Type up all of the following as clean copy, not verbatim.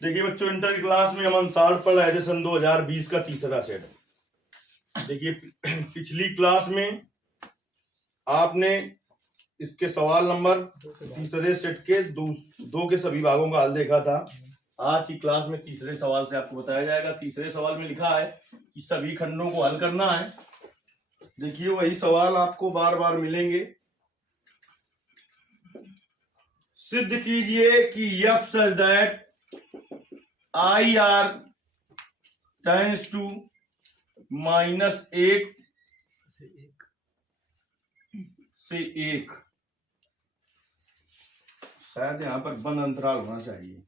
देखिए बच्चों, इंटर की क्लास में हम 59 पढ़ रहे थे सन 2020 का तीसरा सेट। देखिए पिछली क्लास में आपने इसके सवाल नंबर तीसरे सेट के दो के सभी भागों का हल देखा था। आज की क्लास में तीसरे सवाल से आपको बताया जाएगा। तीसरे सवाल में लिखा है कि सभी खंडों को हल करना है। देखिए वही सवाल आपको बार बार मिलेंगे। सिद्ध कीजिए कि f such that IR tends to -1 से 1। शायद यहाँ पर बंद अंतराल होना चाहिए।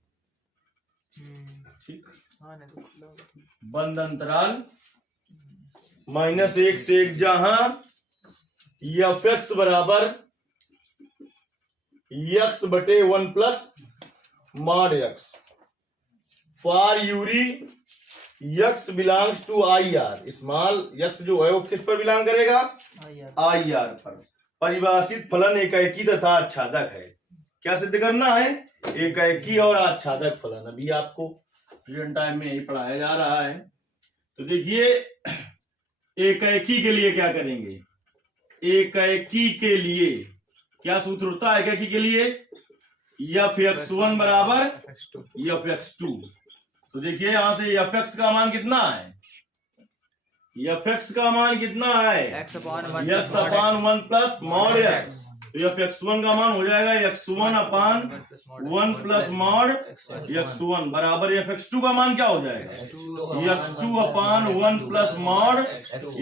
ठीक, बंद अंतराल -1 से 1, जहां f(x) बराबर x बटे 1 plus mod x। For every x belongs to IR। Small x जो है वो किस पर बिलोंग करेगा? IR पर। परिभाषित फलन एकाएकी तथा आच्छादक है। क्या सिद्ध करना है? एकाएकी और आच्छादक फलन। अभी आपको प्रेजेंट टाइम में यही पढ़ाया जा रहा है। तो देखिए एकाएकी के लिए क्या करेंगे? एकाएकी के लिए क्या सूत्र होता है? एकाएकी के लिए f(x1) बराबर f(x2). तो देखिए यहां से f(x) का मान कितना है? f(x) का मान कितना है? x/1 plus mod x। तो f(x1) का मान हो जाएगा x1/1 प्लस mod x1 बराबर f(x2) का मान क्या हो जाएगा? x2/1 plus mod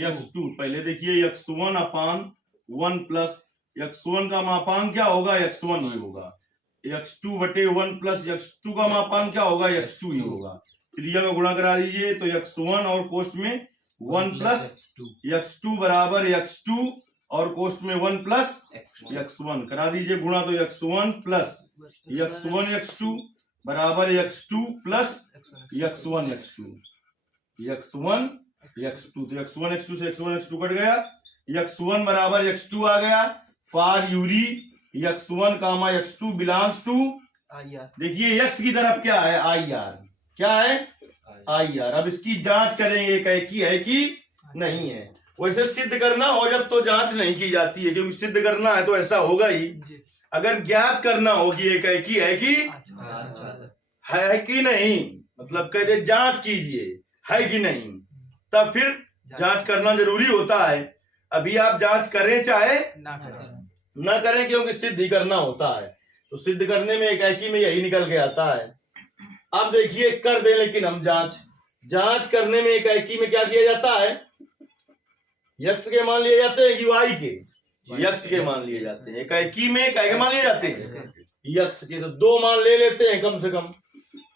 x2। पहले देखिए x1/1 प्लस x1 का मापांक क्या होगा? x1 ही होगा। x2/1 प्लस x2 का मापांक क्या होगा? x2 ही होगा। त्रिज्या का गुणा करा दीजिए तो x1 और कोष्ठ में 1 प्लस x2 बराबर x2 और कोष्ठ में 1 प्लस x1 करा दीजिए गुणा। तो x1 प्लस x1 x2 बराबर x2 plus x1 x2 x1 x2। तो x1 x2 से x1 x2 कट गया। x1 बराबर x2 आ गया। For every x1 comma x2 belongs to IR। देखिए x की तरफ क्या है? IR। क्या है? IR। अब इसकी जांच करेंगे एकाएकी है कि नहीं है। वैसे सिद्ध करना हो जब तो जांच नहीं की जाती है, क्योंकि सिद्ध करना है तो ऐसा होगा ही। अगर ज्ञात करना होगी एकाएकी है कि नहीं, मतलब कहते जांच कीजिए है कि नहीं, तब फिर जांच करना जरूरी होता है। अभी आप जांच करें चाहे ना करें, क्योंकि सिद्ध ही करना होता है। तो सिद्ध करने में एकाएकी में यही निकल के आता है। अब देखिए कर दे, लेकिन हम जांच करने में एकाएकी में क्या किया जाता है? x के मान लिए जाते हैं कि y के? x के मान लिए जाते हैं। एकाएकी में क्या मान लिए जाते हैं? x के। तो 2 मान ले लेते हैं कम से कम।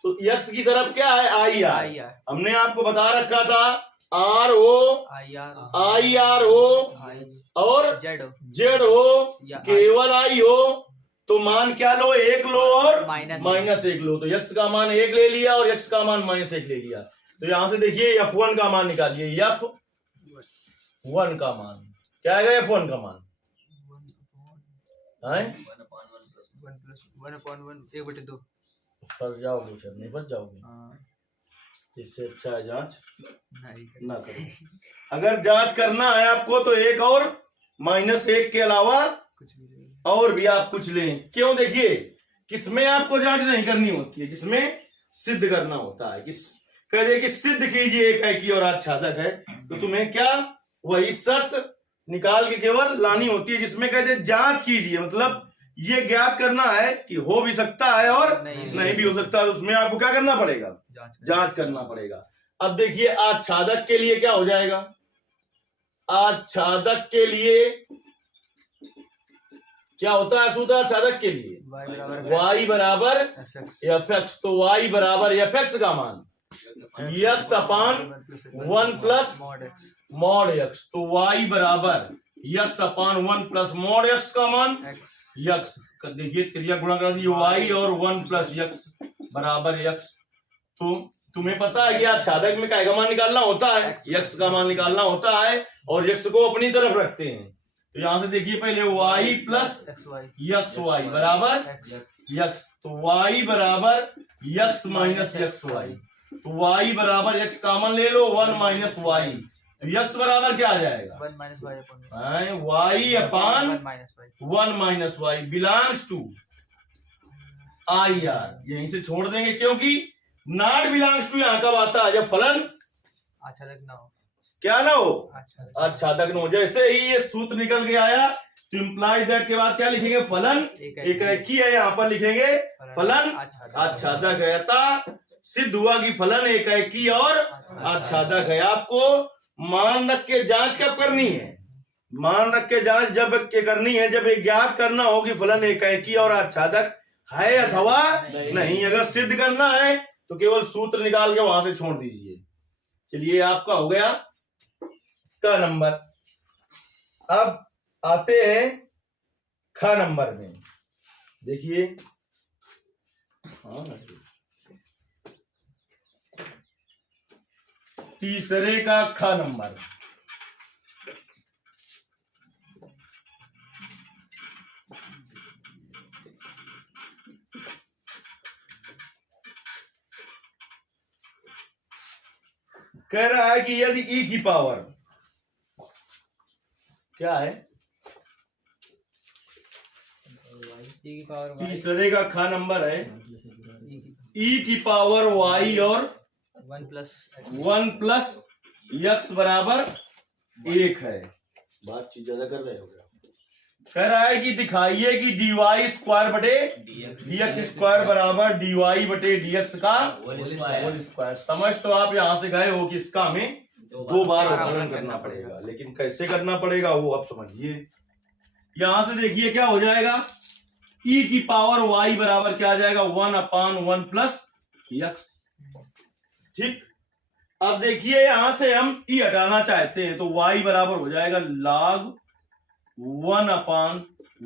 तो x की तरफ क्या है? IR। हमने आपको बता रखा था R हो, IR हो और Z हो, केवल I हो तो मान क्या लो? 1 लो और -1 लो। तो x का मान 1 ले लिया और x का मान -1 ले लिया। तो यहां से देखिए f1 का मान निकालिए। f1 का मान क्या आएगा? f1 का मान 1/1 फंस जाओगे, फिर नहीं बच जाओगे। इससे अच्छा है जांच ना करें। अगर जांच करना है आपको तो 1 और -1 के अलावा और भी आप कुछ लें। क्यों? देखिए किसमें आपको जांच नहीं करनी होती है? जिसमें सिद्ध करना होता है। कह दे कि सिद्ध कीजिए एकाएकी और आच्छादक है, तो तुम्हें क्या वही शर्त निकाल के केवल लानी होती है जिसमें कहते जांच कीजिए। मतलब ये ज्ञात करना है कि हो भी सकता है और नहीं भी हो सकता है। उसमें आपको क्या करना पड़ेगा? जांच करना पड़ेगा। अब देखिए आच्छादक के लिए क्या हो जाएगा? आच्छादक के लिए क्या होता है सूत्र? आच्छादक के लिए y बराबर f(x). तो y बराबर f(x) का मान x/1 प्लस mod x। तो y बराबर x/1 प्लस mod x का मान x। देखिए त्रिज्या गुणा कर दी y और 1 प्लस x बराबर x। तो तुम्हें पता है कि आच्छादक में क्या का मान निकालना होता है? x का मान निकालना होता है और x को अपनी तरफ रखते हैं। तो यहां से देखिए पहले y प्लस xy बराबर x। तो y बराबर यक्स माइनस यक्स वाई। तो वाई बराबर एक्स कॉमन ले लो, 1 माइनस वाई। तो यक्स बराबर क्या आ जाएगा? 1 minus y upon y upon 1 minus y. 1 minus y belongs to I R. यहीं से छोड़ देंगे क्योंकि नॉट बिलोंग्स टू यहाँ कब आता है? जब फलन आच्छादक ना हो। क्या ना हो? अच्छा आच्छादक न हो। जैसे ही ये सूत्र निकल के आया तो इम्प्लाइड दैट के बाद क्या लिखेंगे? फलन एकाकी है, यहाँ पर लिखेंगे फलन आच्छादक है। अतः सिद्ध हुआ कि फलन एकाकी और आच्छादक है। आपको मान रख के जांच कब करनी है? मान रख के जांच जब के करनी है जब एक ज्ञात करना हो कि फलन एकाकी और आच्छादक है अथवा नहीं। अगर सिद्ध करना है तो केवल सूत्र निकाल के वहां से छोड़ दीजिए। चलिए, आपका हो गया क नंबर। अब आते हैं ख नंबर में। देखिए, तीसरे का ख नंबर। कह रहा है कि यदि ई की पावर क्या है? तीसरे का ख नंबर है ई की पावर वाई और 1 प्लस यक्स बराबर 1 है। बातचीत ज्यादा कर रहे हो क्या? कह रहा है कि दिखाइए कि dy स्क्वायर बटे dx स्क्वायर बराबर dy बटे dx का होल स्क्वायर। समझ तो आप यहां से गए हो कि इसका हमें 2 बार अवकलन करना पड़ेगा, लेकिन कैसे करना पड़ेगा वो आप समझिए। यहां से देखिए क्या हो जाएगा? e की पावर y बराबर क्या आ जाएगा? 1 अपान 1 प्लस यक्स। ठीक, अब देखिए यहां से हम e हटाना चाहते हैं तो y बराबर हो जाएगा log 1 अपान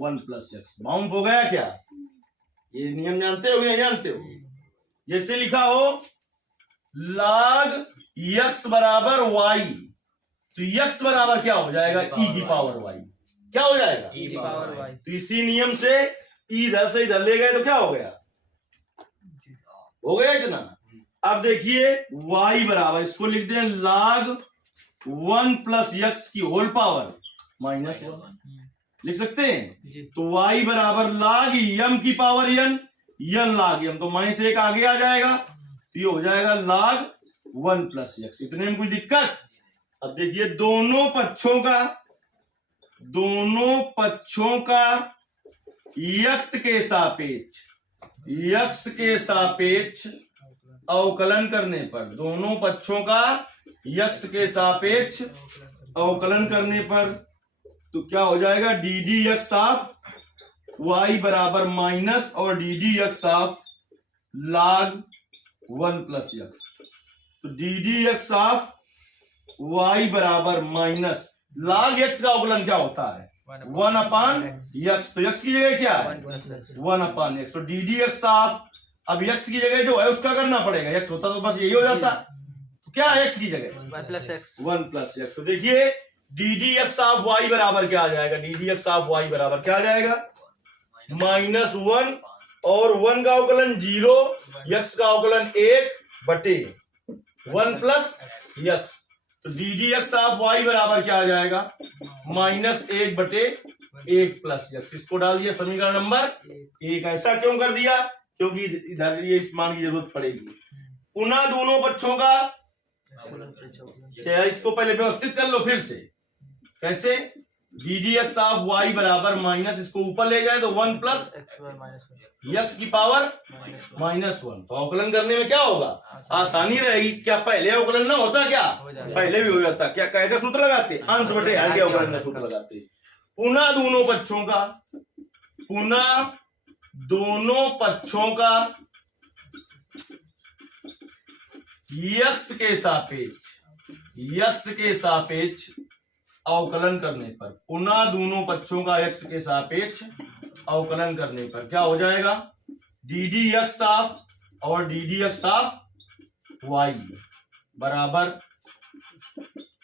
1 प्लस यक्स। बाउंड हो गया क्या? ये नियम जानते हो या जानते हो? जैसे लिखा हो log यक्स बराबर y, तो यक्स बराबर क्या हो जाएगा? e की पावर y। क्या हो जाएगा? e की पावर y। तो इसी नियम से e इधर से इधर ले गए तो क्या हो गया? हो गया इतना। अब देखिए y बराबर, इसको लिख दें log 1 प्लस यक्स की होल पावर माइनस 1, लिख सकते हैं। तो y बराबर log m की पावर n log m, तो माइनस 1 आगे आ जाएगा तो ये हो जाएगा log 1 प्लस यक्स। इतने में कोई दिक्कत? अब देखिए दोनों पक्षों का यक्स के सापेक्ष अवकलन करने पर, दोनों पक्षों का यक्स के सापेक्ष अवकलन करने पर तो क्या हो जाएगा? D d x of y बराबर माइनस और d d x of log 1 plus x. तो d d x of y बराबर माइनस log यक्स का अवकलन क्या होता है? 1 अपान यक्स। तो यक्स की जगह क्या है? 1 अपान यक्स। तो डी डी यक्स ऑफ, अब यक्स की जगह जो है उसका करना पड़ेगा। यक्स होता तो बस यही हो जाता। तो क्या है यक्स की जगह? 1 प्लस यक्स। तो देखिए d d x of y बराबर क्या आ जाएगा? D d x of y बराबर क्या आ जाएगा? -1 और 1 का अवकलन 0, यक्स का अवकलन 1 बटे 1 प्लस यक्स। तो d d x of y बराबर क्या आ जाएगा? -1 बटे 1 प्लस यक्स। इसको डाल दिया समीकरण नंबर 1। ऐसा क्यों कर दिया? क्योंकि इधर ये इस मान की जरूरत पड़ेगी। पुनः दोनों पक्षों का, इसको पहले व्यवस्थित कर लो फिर से। कैसे? D d x of y बराबर माइनस, इसको ऊपर ले जाए तो 1 प्लस यक्स की पावर -1। तो अवकलन करने में क्या होगा? आसानी रहेगी। क्या पहले अवकलन ना होता? क्या पहले भी हो जाता? क्या कहेगा सूत्र लगाते? अंश बटे हर के अवकलन में सूत्र लगाते। पुनः दोनों पक्षों का यक्स के सापेक्ष अवकलन करने पर, पुनः दोनों पक्षों का यक्स के सापेक्ष अवकलन करने पर क्या हो जाएगा? डी डी यक्स ऑफ और d d x of y बराबर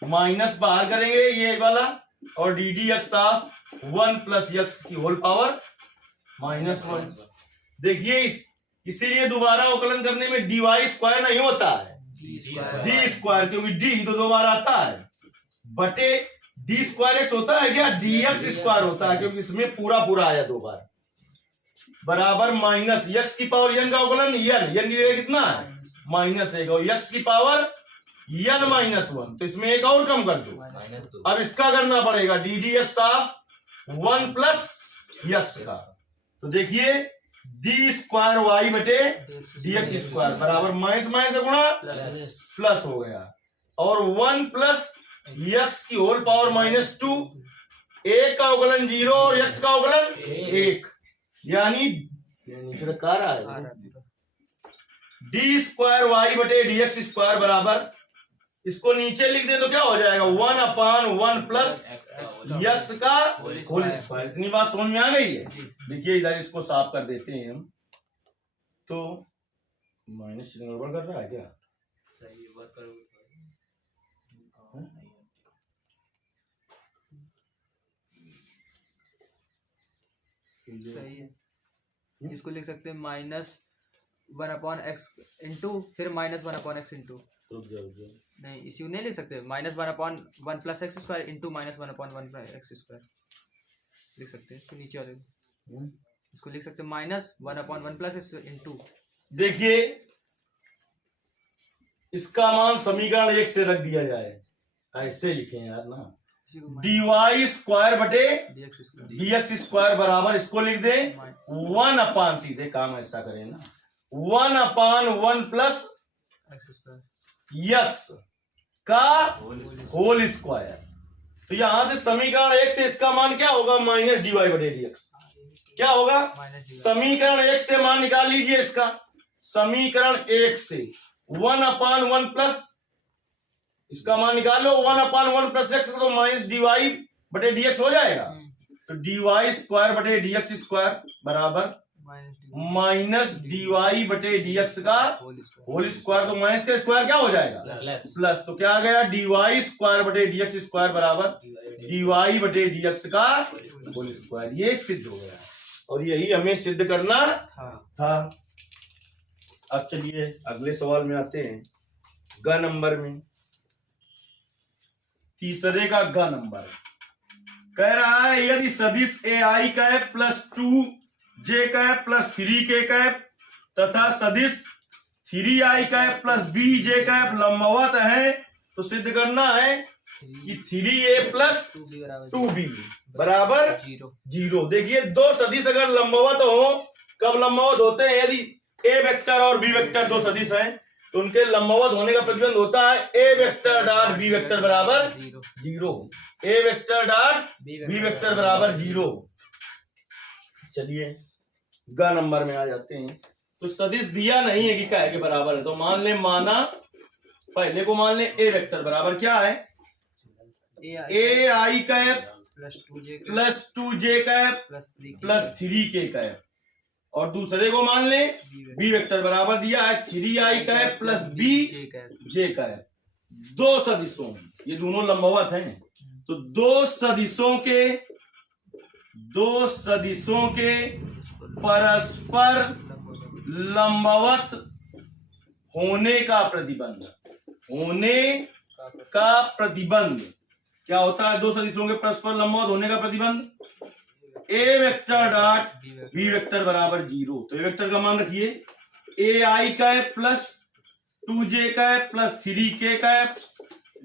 माइनस बाहर करेंगे ये वाला और d d x of 1 plus x की होल पावर -1। देखिए इसीलिए दोबारा अवकलन करने में dy स्क्वायर नहीं होता है, डी स्क्वायर, क्योंकि डी तो दो बार आता है, बटे डी स्क्वायर एक्स होता है क्या, dx स्क्वायर होता है, क्योंकि इसमें पूरा पूरा आया दो बार, बराबर माइनस x की पावर n का अवकलन n की जगह कितना है -1 और x की पावर n -1, तो इसमें एक और कम कर दो। अब इसका करना पड़ेगा D d x of 1 plus x का, तो देखिए डी स्क्वायर वाई बटे डी एक्स स्क्वायर बराबर माइनस माइनस से गुणा प्लस हो गया, और 1 प्लस x की होल पावर -2, एक का अवकलन 0 और x का अवकलन 1, यानी नीचे रखा रहा है डी स्क्वायर वाई बटे डी एक्स स्क्वायर बराबर, इसको नीचे लिख दे तो क्या हो जाएगा 1/1 प्लस x का होल स्क्वायर। इतनी बात समझ में आ गई है। देखिए इधर इसको साफ कर देते हैं हम, तो माइनस गड़बड़ कर रहा है क्या, सही है। इसको लिख सकते हैं -1/x इंटू फिर -1/x इंटू, नहीं इसी नहीं लिख सकते, -1/1 plus x square into -1/1 plus x square लिख सकते हैं। इसको नीचे वाले इसको लिख सकते हैं -1/1 प्लस एक्स इंटू, देखिए इसका मान समीकरण 1 से रख दिया जाए, ऐसे लिखे यार ना, dy स्क्वायर बटे dx स्क्वायर बराबर, इसको लिख दे 1/, सीधे काम ऐसा करें ना 1/1 प्लस x का होल स्क्वायर, तो यहां से समीकरण 1 से इसका मान क्या होगा -dy बटे dx, क्या होगा समीकरण 1 से मान निकाल लीजिए इसका, समीकरण 1 से 1/1 प्लस इसका मान निकाल लो 1/1 प्लस एक्स, तो -dy बटे dx हो जाएगा, तो dy स्क्वायर बटे dx स्क्वायर बराबर -dy बटे dx का होल स्क्वायर, तो माइनस का स्क्वायर क्या हो जाएगा प्लस, तो क्या आ गया dy स्क्वायर बटे dx स्क्वायर बराबर dy बटे dx का होल स्क्वायर। ये सिद्ध हो गया और यही हमें सिद्ध करना था। अब चलिए अगले सवाल में आते हैं, ग नंबर में, तीसरे का ग नंबर कह रहा है यदि सदिश ai cap plus 2j cap plus 3k cap तथा सदिश 3i cap plus bj cap लंबवत है, तो सिद्ध करना है कि 3a प्लस 2b बराबर 0। देखिए दो सदिश अगर लंबवत हो, कब लंबवत होते हैं, यदि a वेक्टर और b वेक्टर दो सदिश हैं तो उनके लंबवत होने का प्रतिबंध होता है a vector dot b vector बराबर 0, a vector dot b vector बराबर 0। चलिए ग नंबर में आ जाते हैं, तो सदिश दिया नहीं है कि क्या है के बराबर है, तो मान ले, माना पहले को मान ले a वेक्टर बराबर क्या है ai cap plus 2j cap plus 3k cap, और दूसरे को मान ले b वेक्टर बराबर दिया है 3i cap plus bj cap. दो सदिशों, ये दोनों लंबवत हैं, तो दो सदिशों के परस्पर लंबवत होने का प्रतिबंध क्या होता है, दो सदिशों के परस्पर लंबवत होने का प्रतिबंध a vector dot b vector बराबर 0। तो a वेक्टर का मान रखिए ai cap plus 2j cap plus 3k cap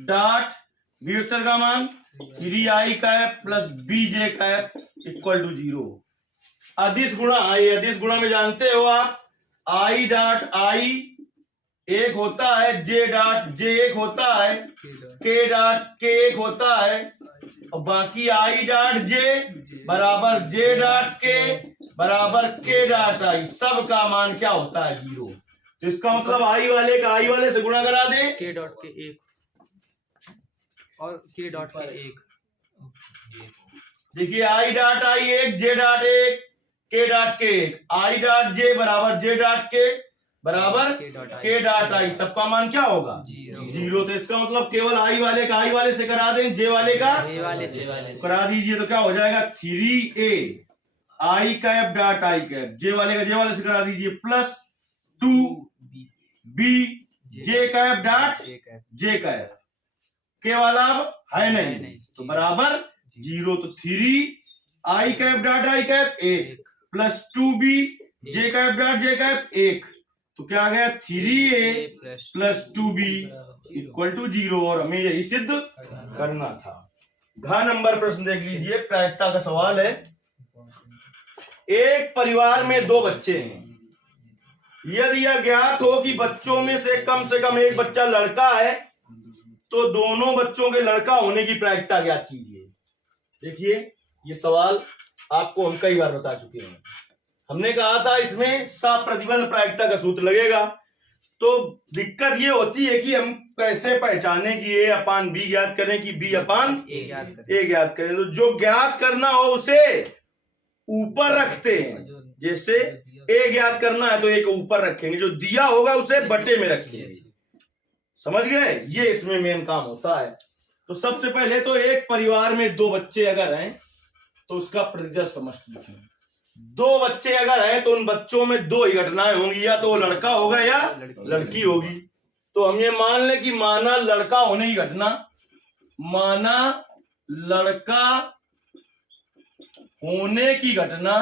dot b vector का मान 3i cap plus bj cap equal to 0। अदिश गुणा, अदिश गुणा में जानते हो आप i डॉट i एक होता है, j डॉट j एक होता है, k डॉट k एक होता है, और बाकी i डॉट j बराबर j डॉट k बराबर k डॉट i, सब का मान क्या होता है 0। तो इसका मतलब i वाले का i वाले से गुणा करा दे, k डॉट के 1 और k डॉट के 1। देखिए i dot i 1, j dot 1, k dot के 1, i डॉट j बराबर j डॉट k बराबर k डॉट i, सबका मान क्या होगा 0। तो इसका मतलब केवल i वाले का i वाले से करा दें, j वाले का j वाले से करा दीजिए, तो क्या हो जाएगा 3a i cap dot i cap, j वाले का j वाले से करा दीजिए, plus two b b j cap dot j cap j cap के वाला अब है नहीं, तो बराबर 0। तो 3 i cap dot i cap 1 plus 2b j cap dot j cap 1, तो क्या आ गया 3a plus 2b equal to 0, और हमें यही सिद्ध करना था। घ नंबर प्रश्न देख लीजिए, प्रायिकता का सवाल है। एक परिवार में 2 बच्चे हैं। यदि यह ज्ञात हो कि बच्चों में से कम एक बच्चा लड़का है, तो दोनों बच्चों के लड़का होने की प्रायिकता ज्ञात कीजिए। देखिए ये सवाल आपको हम कई बार बता चुके हैं। हमने कहा था इसमें साप्रतिबंध प्रायिकता का सूत्र लगेगा। तो दिक्कत ये होती है कि हम कैसे पहचाने कि ए अपान बी ज्ञात करें कि बी अपान ए ज्ञात करें। तो जो ज्ञात करना हो उसे ऊपर रखते हैं। जैसे ए ज्ञात करना है तो ए को ऊपर रखेंगे, जो दिया होगा उसे बटे में रखेंगे। समझ गए, ये इसमें मेन काम होता है। तो सबसे पहले तो एक परिवार में 2 बच्चे अगर हैं तो उसका प्रतिशत समष्टि लिखेंगे। 2 बच्चे अगर हैं तो उन बच्चों में 2 ही घटनाएं होंगी, या तो वो लड़का होगा या लड़की होगी। तो हम ये मान लें कि माना लड़का होने की घटना, माना लड़का होने की घटना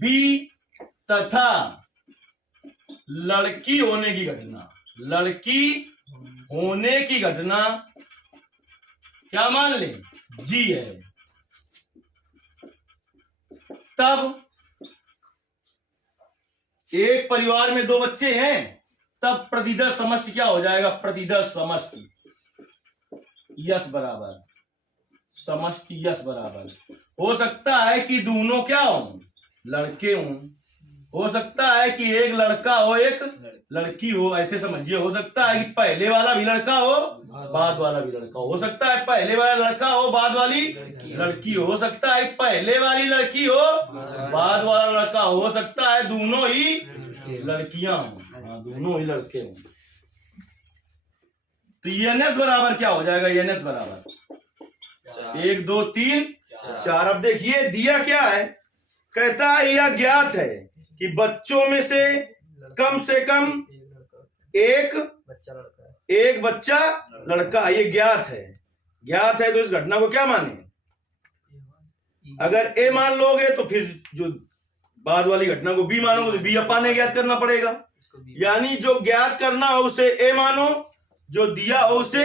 बी तथा लड़की होने की घटना क्या मान लें जी है। तब एक परिवार में 2 बच्चे हैं, तब प्रतिदर समष्टि क्या हो जाएगा, प्रतिदर समष्टि यश बराबर समष्टि यश बराबर। हो सकता है कि दोनों क्या हो, लड़के हों, हो सकता है कि एक लड़का हो एक लड़की हो, ऐसे समझिए। हो सकता है कि पहले वाला भी लड़का हो बाद वाला भी लड़का हो सकता है पहले वाला लड़का हो बाद वाली लड़की हो सकता है पहले वाली लड़की हो बाद वाला लड़का हो सकता है दोनों ही लड़कियां हो, हाँ दोनों ही लड़के हों। तो एनएस बराबर क्या हो जाएगा, एनएस बराबर 1 2 3 4। अब देखिए दिया क्या है, कहता है यह ज्ञात है कि बच्चों में से कम एक बच्चा लड़का, ये ज्ञात है। तो इस घटना को क्या माने, अगर ए मान लोगे तो फिर जो बाद वाली घटना को बी मानोगे तो बी अपान ए ज्ञात करना पड़ेगा। यानी जो ज्ञात करना हो उसे ए मानो, जो दिया हो उसे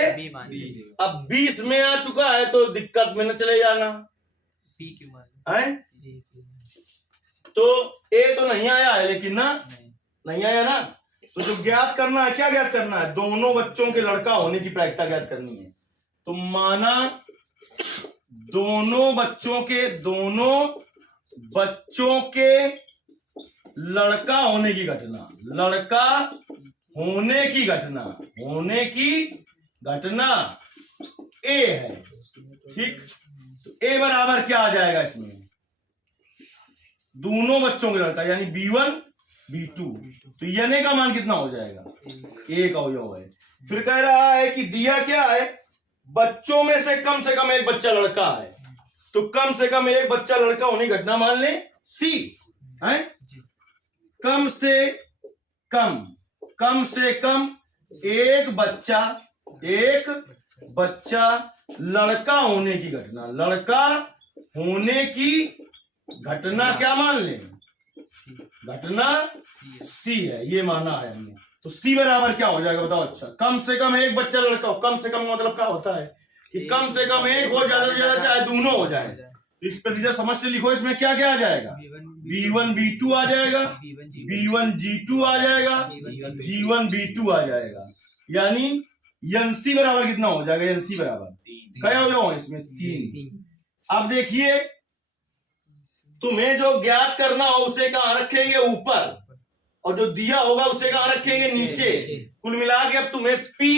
अब 20 में आ चुका है तो दिक्कत में न चले जाना है। तो ए तो नहीं आया है लेकिन ना नहीं आया ना, तो जो ज्ञात करना है क्या ज्ञात करना है, दोनों बच्चों के लड़का होने की प्रायिकता ज्ञात करनी है। तो माना दोनों बच्चों के लड़का होने की घटना ए है, ठीक। तो ए बराबर क्या आ जाएगा इसमें, दोनों बच्चों के लड़का यानी B1 B2। तो एन का मान कितना हो जाएगा, 1 अवयव है। फिर कह रहा है कि दिया क्या है, बच्चों में से कम एक बच्चा लड़का है, तो कम से कम एक बच्चा लड़का होने की घटना मान ले सी है। कम से कम एक बच्चा लड़का होने की घटना क्या मान ले, घटना सी है, ये माना है हमने। तो सी बराबर क्या हो जाएगा बताओ। अच्छा कम से कम एक बच्चा लड़का हो, कम से कम मतलब क्या होता है कि कम से कम एक हो, ज्यादा से ज्यादा चाहे दोनों हो जाए। इस प्रतिशत समष्टि लिखो, इसमें क्या क्या आ जाएगा, B1 B2 आ जाएगा, B1 G2 आ जाएगा, G1 B2 आ जाएगा। यानी एनसी बराबर कितना हो जाएगा, एनसी बराबर क्या हो जाओ इसमें 3। अब देखिए तुम्हें जो ज्ञात करना हो उसे कहां रखेंगे, ऊपर, और जो दिया होगा उसे कहां रखेंगे, नीचे। कुल मिला के अब तुम्हें P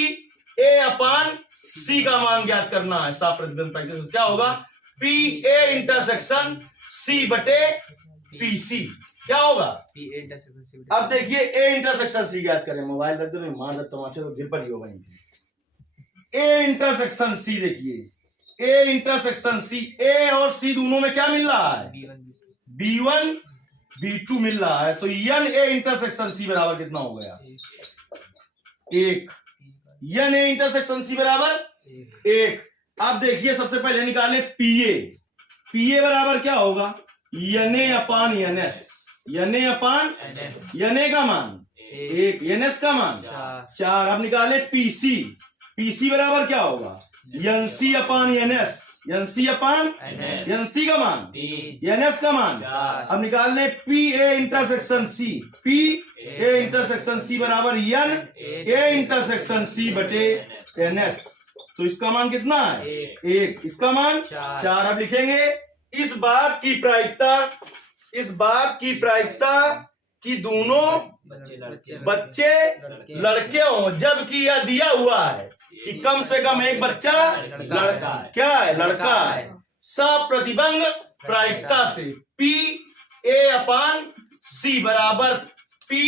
A अपान C का मान ज्ञात करना है। साफ प्रतिबंध प्रायिकता क्या होगा, P A इंटरसेक्शन C बटे PC क्या होगा। अब देखिए A इंटरसेक्शन C ज्ञात करें, मोबाइल रख दो नहीं मार दो तमाचे तो गिर पर ही होगा। A इंटरसेक्शन C देखिए, A इंटरसेक्शन C, A और C दोनों में क्या मिल रहा है, B1 B2 मिल रहा है, तो एन ए इंटरसेक्शन सी बराबर कितना हो गया? 1। एन ए इंटरसेक्शन सी बराबर 1। अब देखिए सबसे पहले निकाले पीए। पीए बराबर क्या होगा? N A upon N S. N A upon N A का मान 1, एन एस का मान 4। अब निकाले पीसी। पीसी बराबर क्या होगा? एन सी अपान एन एस। एन सी अपान एन सी का मान 3, एन एस का मान 4। अब निकाल ले P A intersection C. P A intersection C बराबर एन ए इंटरसेक्शन सी बटे एन एस। तो इसका मान कितना है? 1। इसका मान 4। अब लिखेंगे इस बात की प्रायिकता कि दोनों बच्चे लड़के हों, जबकि यह दिया हुआ है कि कम से कम एक बच्चा लड़का है। क्या है? लड़का है। सप्रतिबंध प्रायिकता से पी ए अपान सी बराबर पी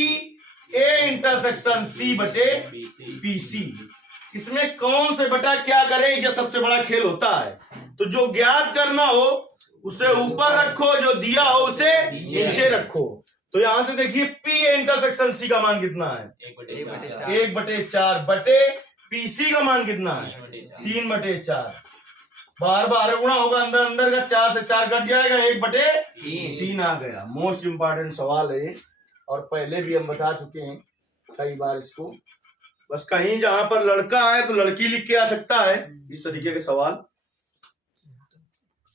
ए इंटरसेक्शन सी बटे पी सी। इसमें कौन से बटा क्या करें, यह सबसे बड़ा खेल होता है। तो जो ज्ञात करना हो उसे ऊपर रखो, जो दिया हो उसे नीचे रखो। तो यहां से देखिए पी ए इंटरसेक्शन सी का मान कितना है? 1/4 बटे पीसी का मान कितना है? 3/4। बार बार गुणा होगा, अंदर अंदर का 4 से 4 कट जाएगा, 1/3 आ गया। मोस्ट इंपॉर्टेंट सवाल है और पहले भी हम बता चुके हैं कई बार इसको। बस कहीं जहां पर लड़का है तो लड़की लिख के आ सकता है, इस तरीके के सवाल